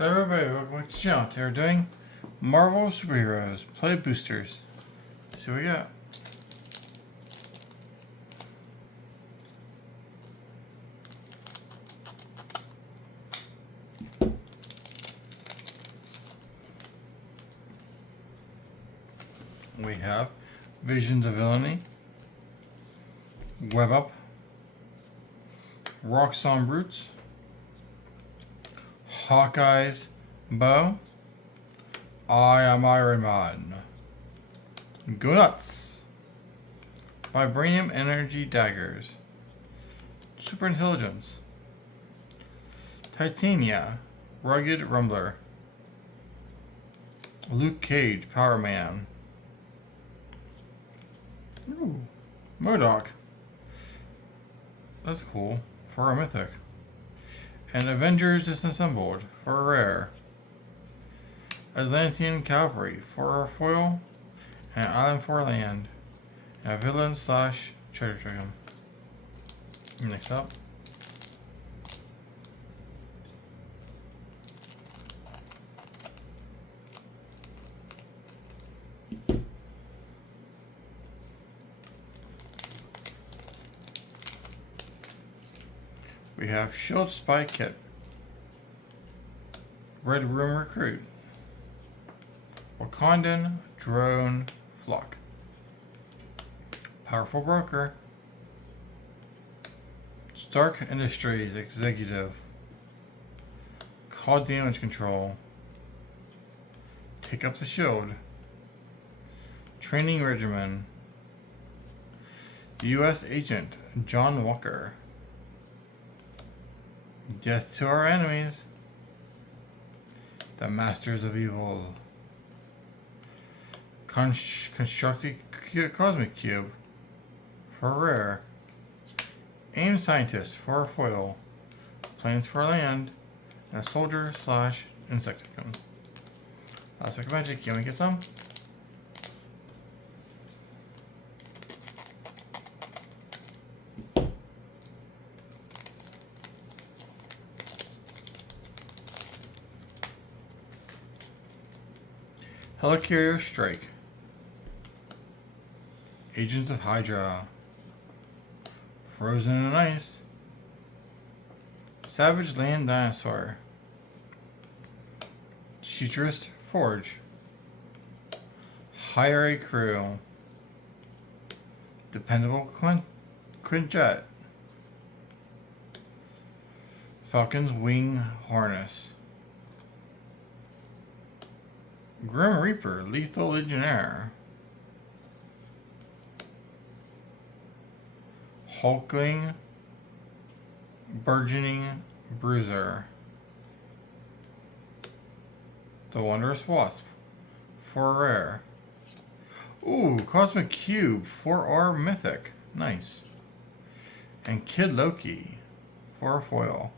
Hello everybody, welcome back to the channel. Today we're doing Marvel Super Heroes Play Boosters. Let's see what we got. We have Visions of Villainy, Web Up, Roxxon Brutes, Hawkeye's Bow, I Am Iron Man, Go Nuts, Vibranium Energy Daggers, Super Intelligence, Titania, Rugged Rumbler, Luke Cage, Power Man, ooh, MODOK, that's cool, for a mythic. And Avengers Disassembled for a rare. Atlantean Cavalry for a foil. And Island for land. And a villain slash treasure dragon. Next up. We have Shield Spy Kit, Red Room Recruit, Wakandan Drone Flock, Powerful Broker, Stark Industries Executive, Call Damage Control, Take Up the Shield, Training Regimen, U.S. Agent John Walker, Death to Our Enemies, the Masters of Evil, Constructed Cosmic Cube for a rare, Aim Scientist for a foil, Planes for land, and a Soldier slash Insecticon. Last Week of Magic, you want to get some? Helicarrier Strike, Agents of Hydra, Frozen in Ice, Savage Land Dinosaur, Futurist Forge, Hire a Crew, Dependable Quinjet, Falcon's Wing Harness, Grim Reaper, Lethal Legionnaire, Hulkling, Burgeoning Bruiser, the Wondrous Wasp, for a rare. Ooh, Cosmic Cube, 4R Mythic, nice. And Kid Loki, for a foil.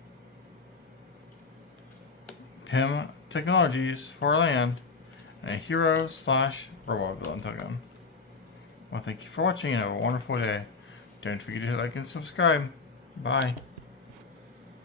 Pym Technologies, for land. And a hero slash robot villain token. Well, thank you for watching and have a wonderful day. Don't forget to hit like and subscribe. Bye.